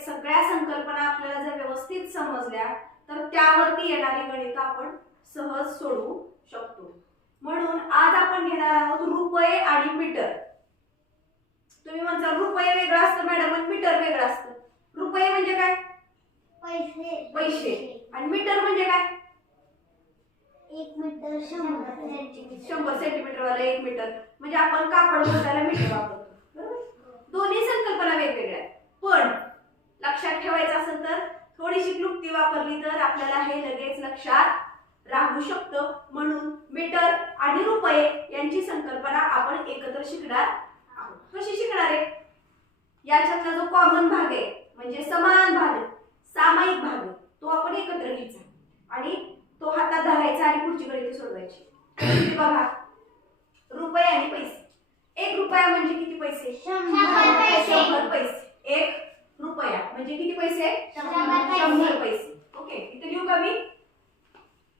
सगळ्या संकल्पना आपल्याला जर व्यवस्थित समजल्या तर त्यावरती येणारी गणित आपण सहज सोडवू शकतो. म्हणून आज आपण घेणार आहोत रुपये आणि मीटर. तुम्ही म्हणता रुपये वेगळं असतं मॅडम आणि मीटर वेगळं असतं. रुपये म्हणजे काय? पैसे. पैसे. आणि मीटर म्हणजे काय? एक मीटर शंभर सेंटीमीटर. वाला एक मीटर. म्हणजे आपण कापड मोजायला मीटर वापरतो? दोन्ही संकल्पना वेगवेगळ्या पण लक्षात ठेवायचं असेल तर थोडीशी क्लुप्ती वापरली तर आपल्याला हे लगेच लक्षात राहू शकतं. म्हणून मीटर आणि रुपये यांची संकल्पना आपण एकत्र शिकणार आहोत. कशी शिकणार आहे? याच्यातला जो कॉमन भाग आहे म्हणजे समान भाग सामायिक भाग तो आपण एकत्र घ्यायचा. आणि तो हातात धरायचा आणि पुढची गणित सोडवायची. म्हणजे बघा रुपये आणि पैसे एक रुपया म्हणजे किती पैसे शंभर पैसे. शंभर पैसे ओके इथे लिहू का मी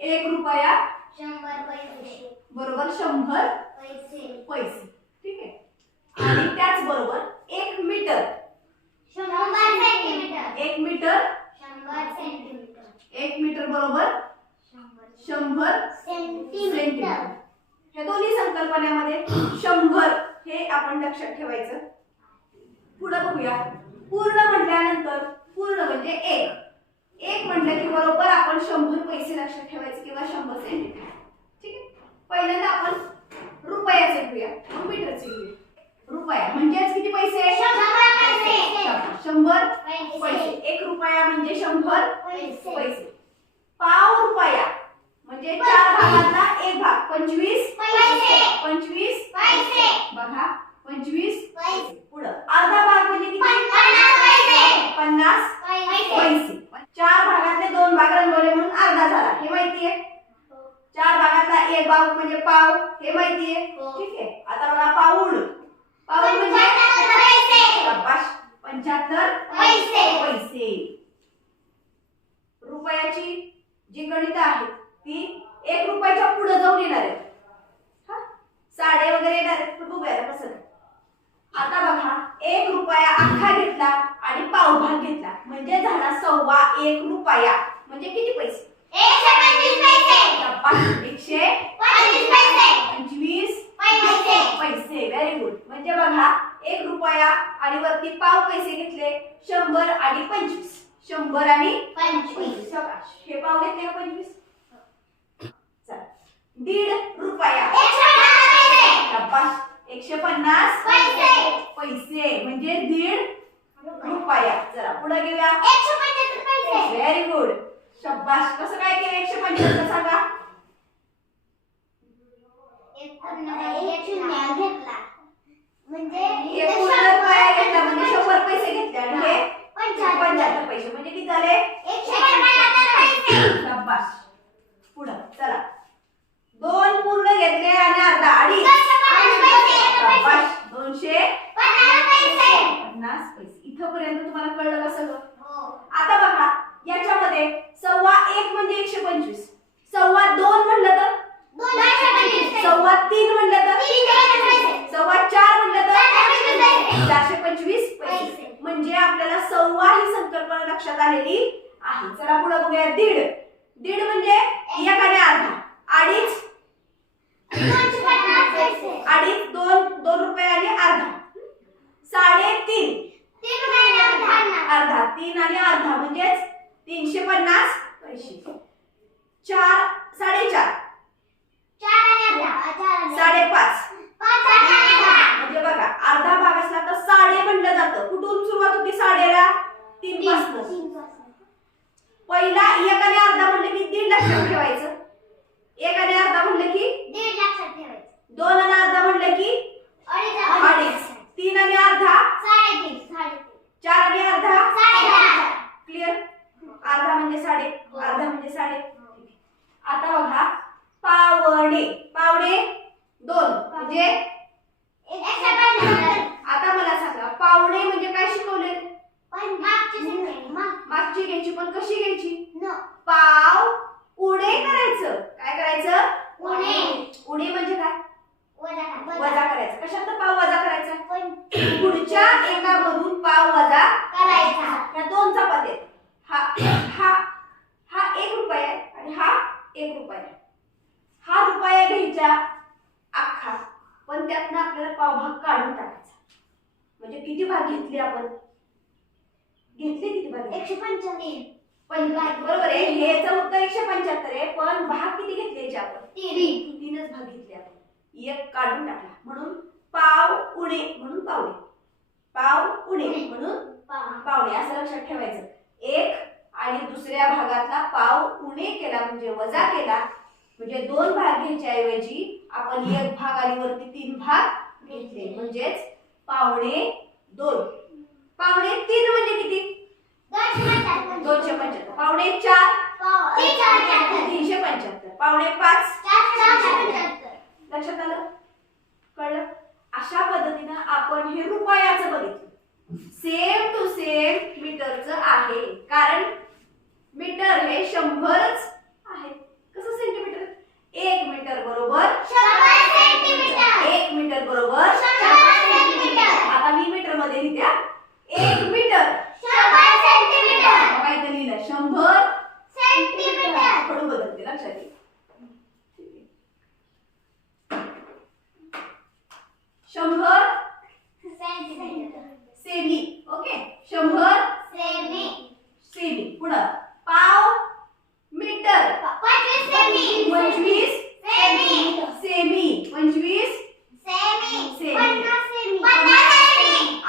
एक रुपया शंभर पैसे बरोबर शंभर पैसे पैसे ठीक आहे आणि त्याचबरोबर एक मीटर शंभर सेंटीमीटर एक मीटर शंभर सेंटीमीटर एक मीटर बरोबर शंभर. सेंटीमीटर. ह्या दोन्ही संकल्पनेमध्ये शंभर हे आपण लक्षात ठेवायचं. पुढे बघूया. पूर्ण म्हटल्यानंतर पूर्ण म्हणजे एक. एक म्हटलं की बरोबर आपण शंभर पैसे लक्षात ठेवायचे किंवा शंभर सेंटीमीटर. ठीक आहे? पहिल्यांदा आपण रुपयाचे घेऊया. मग मीटरचे घेऊया. रुपया म्हणजेच किती पैसे? शंभर. पैसे. एक रुपया म्हणजे शंभर पैसे. पाव रुपया. म्हणजे चार भागातला एक भाग. पंचवीस. पंचवीस. पैसे. बघा. पंचवीस पैसे. पुढं अर्धा भाग म्हणजे किती पन्नास पैसे. पन्नास पैसे. पैसे चार भागातले दोन भाग रंगवले म्हणून अर्धा झाला हे माहितीये चार भागातला एक भाग म्हणजे पाव हे माहितीये हो. ठीक आहे आता बघा पाऊल पाऊल म्हणजे पंच्याहत्तर पैसे. शाबास. पंच्याहत्तर पैसे. पैसे रुपयाची जी गणित आहेत ती एक रुपयाच्या पुढे जाऊन येणार आहेत हा? साडे वगैरे येणार आहेत पण बघूया कसं आता बघा एक रुपया अख्खा घेतला आणि पावभाग घेतला. म्हणजे झाला सव्वा एक रुपया. म्हणजे किती पैसे एकशे पंचवीस पैसे. शाबास. एकशे पंचवीस पैसे. पंचवीस पैसे. पैसे व्हेरी गुड म्हणजे बघा एक रुपया आणि वरती पाव पैसे घेतले शंभर आणि पंचवीस शंभर आणि पंचवीस. शाबास. हे पाव घेतले का पंचवीस चला. दीड रुपया एकशे पन्नास पैसे. शाबास. एकशे पन्नास पैसे. पैसे. म्हणजे दीड रुपया. जरा पुढे घेऊया. व्हेरी गुड शब्बाश कसं काय केलं एकशे पंच्याहत्तर सांगा. म्हणजे म्हणजे शंभर पैसे घेतले आणि हे पंच्याहत्तर. पंच्याहत्तर पैसे म्हणजे किती झाले एकशे पंच्याहत्तर पैसे. शाबास पुढं चला दोन पूर्ण घेतले आणि अर्धा अडीच दोनशे पन्नास पैसे. शाबास दोनशे पन्नास पैसे. पन्नास पैसे इथपर्यंत तुम्हाला कळलं का सगळं हो. आता बघा याच्यामध्ये सव्वा एक म्हणजे एकशे पंचवीस सव्वा दोन म्हणलं तर दोनशे पंचवीस. सव्वा तीन म्हणलं तर तीनशे पंचवीस पैसे. सव्वा चार म्हणलं तर चारशे पंचवीस पैसे. चारशे पंचवीस पैसे पैसे. म्हणजे आपल्याला सव्वा ही संकल्पना लक्षात आलेली आहे चला पुढे बघूया दीड दीड म्हणजे एक आणि अर्धा अडीच दोनशे पन्नास पैसे. अडीच दोन दोन रुपये आणि अर्धा. साडेतीन. अर्धा. तीन आणि अर्धा म्हणजेच तीनशे पन्नास पैसे. चार साडेचार. साडेपाच. म्हणजे बघा अर्धा भाग असला तर साडे म्हणलं जातं. कुठून सुरुवात होती साडेला? तीन पासून. पहिला एक आणि अर्धा म्हणलं की दीड लक्षात ठेवायचं. एक आणि अर्धा म्हणलं की दीड लक्षात ठेवायचं. दोन आणि अर्धा म्हणलं की अडीच. तीन आणि अर्धा. चार आणि अर्धा. क्लिअर अर्धा म्हणजे साडे. अर्धा म्हणजे साडे. आता बघा. पावणे. पावणे दोन. म्हणजे. आता मला सांगा. पावणे म्हणजे काय शिकवले मागची घ्यायची पण कशी घ्यायची? न. पाव उडे करायचं. काय करायचं? उडे. उडे म्हणजे काय? वजा करायचा. कशात पाव वजा करायचा? पुढच्या एका मधून पाव वजा करायचा. ह्या दोन चपाती हा हा हा एक रुपया आणि हा एक रुपया हा रुपया घ्यायचा अख्खा. पण त्यातनं आपल्याला पावभाग काढून टाकायचा. म्हणजे किती भाग घेतले आपण? घेतले किती भाग एकशे पंच्याण्णव बरोबर आहे. हेच उत्तर एकशे पंच्याहत्तर आहे. पण भाग किती घेतले आपण? तीनच भाग घेतले आपण. एक काढून टाकला. म्हणून पाव उणे म्हणून पावणे पाव उणे म्हणून पावणे असं लक्षात ठेवायचं. एक आणि दुसऱ्या भागातला पाव उणे केला म्हणजे वजा केला म्हणजे दोन भाग घ्यायच्या ऐवजी आपण एक भाग आणि वरती तीन भाग घेतले. म्हणजेच पावणे दोन. पावणे तीन म्हणजे किती? दोनशे पंच्याहत्तर. पावणे चार. तीनशे पंच्याहत्तर. पावणे पाच. लक्षात आलं? कळलं? अशा पद्धतीनं आपण हे रुपयाचं बघितलं. सेम टू सेम मीटरचं आहे. कारण मीटर हे शंभरच आहे. कसं सेंटीमीटर एक मीटर बरोबर एक मीटर बरोबर आता मी मीटरमध्ये लिहित्या एक मीटर काय इथं लिहिलं शंभर थोडं बदलते लक्षात घे शंभर सेमी ओके शंभर सेमी पुढं पाव मीटर पंचवीस सेमी पंचवीस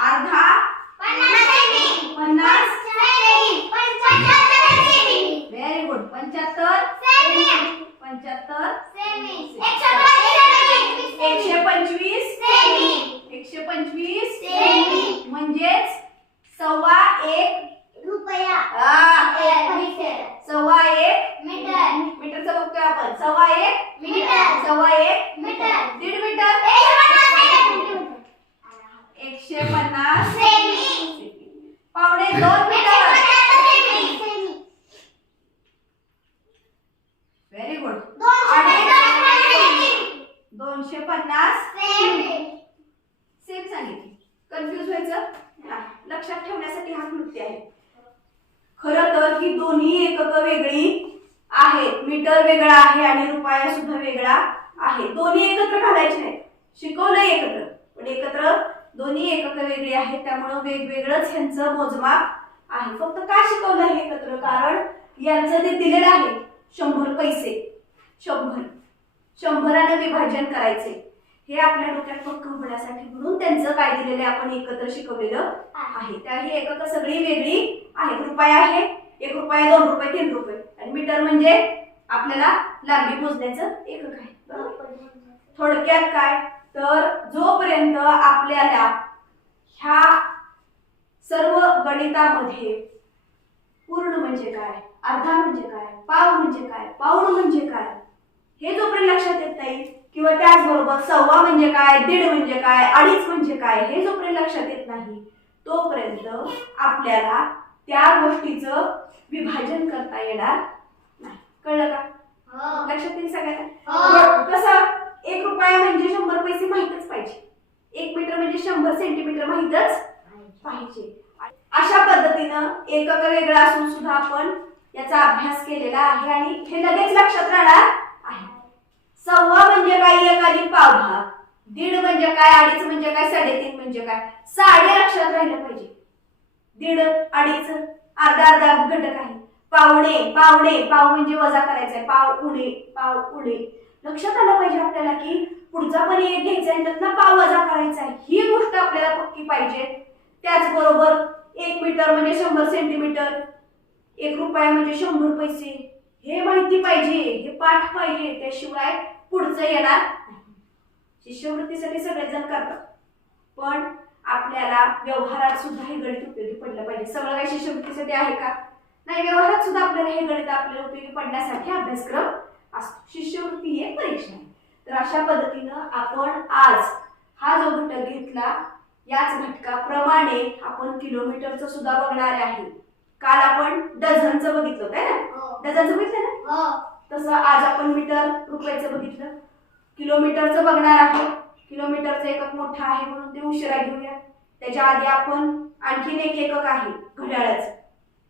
अर्धा पन्नास व्हेरी गुड पंच्याहत्तर. एकशे पंचवीस. एकशे पंचवीस. म्हणजेच सव्वा एक. रुपया. सव्वा एक. मीटर. मीटरचं बघतोय आपण. सव्वा एक. मीटर सव्वा एक मीटर दीड मीटर एकशे पन्नास पावणे दोन मीटर व्हेरी गुड दोनशे पन्नास सेम सांगितली कन्फ्युज व्हायचं हा, लक्षात ठेवण्यासाठी हा कृती आहे. खर तर ही दोन्ही एकक वेगळी आहेत. मीटर वेगळा आहे आणि रुपया सुद्धा वेगळा आहे. दोन्ही एकत्र घालायचे नाही शिकवलं एकत्र. पण एकत्र दोन्ही एकक वेगळी आहेत. त्यामुळं वेगवेगळंच ह्यांचं मोजमाप आहे. फक्त का शिकवलं हे एकत्र? कारण यांचं जे दिलेलं आहे. शंभर पैसे. शंभर. शंभरानं विभाजन करायचे. हे आपल्या डोक्यात पक्क होण्यासाठी म्हणून त्यांचं काय दिलेलं आहे आपण एकत्र शिकवलेलं आहे. त्या ही एकक सगळी वेगळी आहेत. रुपये आहे एक रुपया दोन रुपये तीन रुपये. आणि मीटर म्हणजे आपल्याला लांबी मोजण्याचं एकक आहे? थोडक्यात काय? तर जोपर्यंत आपल्याला ह्या सर्व गणितामध्ये पूर्ण म्हणजे काय? अर्धा म्हणजे काय? पाव म्हणजे काय? पाऊण म्हणजे काय? हे जोपर्यंत लक्षात येत नाही किंवा त्याचबरोबर सव्वा म्हणजे काय दीड म्हणजे काय अडीच म्हणजे काय हे जोपर्यंत लक्षात येत नाही तोपर्यंत आपल्याला त्या गोष्टीचं विभाजन करता येणार नाही. कळलं का? लक्षात येईल सगळ्यांना? कसं एक रुपया म्हणजे शंभर पैसे माहीतच पाहिजे. एक मीटर म्हणजे शंभर सेंटीमीटर माहीतच पाहिजे. अशा पद्धतीनं एकक वेगळं असून सुद्धा आपण याचा अभ्यास केलेला आहे आणि हे लगेच लक्षात राहणार. सव्वा म्हणजे काय एक आणि पाव भाग दीड म्हणजे काय अडीच म्हणजे काय साडेतीन म्हणजे काय? साडे लक्षात राहिलं पाहिजे. दीड अडीच अर्धा अर्धा घटक आहे. पावणे पावणे पाव म्हणजे वजा करायचा आहे पाव उणे पाव उणे. लक्षात आलं पाहिजे आपल्याला की पुढचा पण एक घ्यायचा आहे त्यातनं पाव वजा करायचा आहे. ही गोष्ट आपल्याला पक्की पाहिजे. त्याचबरोबर एक मीटर म्हणजे शंभर सेंटीमीटर एक रुपया म्हणजे शंभर पैसे. हे माहिती पाहिजे हे पाठ पाहिजे. त्याशिवाय पुढचं येणार नाही. शिष्यवृत्तीसाठी सगळेच जण करतात. पण आपल्याला व्यवहारात सुद्धा हे गणित उपयोगी पडलं पाहिजे. सगळं काही शिष्यवृत्तीसाठी आहे का? नाही व्यवहारात सुद्धा आपल्याला हे गणित आपल्याला उपयोगी पडण्यासाठी अभ्यासक्रम असतो. शिष्यवृत्ती ही परीक्षा आहे. तर अशा पद्धतीनं आपण आज हा जो घटक घेतला याच घटकाप्रमाणे आपण किलोमीटरचं सुद्धा बघणार आहे. काल आपण डझनचं बघितलं काय ना? डझनचं बघितलं ना? तसं आज आपण मीटर रुपयाचं बघितलं. किलोमीटरचं बघणार आहे किलोमीटरचं एकक मोठं आहे म्हणून ते उशिरा घेऊया. त्याच्या आधी आपण आणखीन एक एकक आहे घड्याळाचं.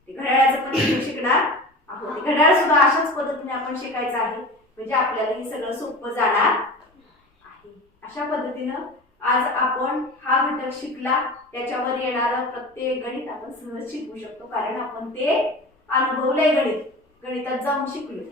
ते घड्याळाचं पण शिकणार आहोत. ते घड्याळ सुद्धा अशाच पद्धतीने आपण शिकायचं आहे. म्हणजे आपल्याला हे सगळं सोपं जाणार आहे. अशा पद्धतीनं आज आपण हा घटक शिकला. त्याच्यावर येणारं प्रत्येक गणित आपण सहज शिकू शकतो. कारण आपण ते अनुभवलंय गणित. गणितात जाऊन शिकलो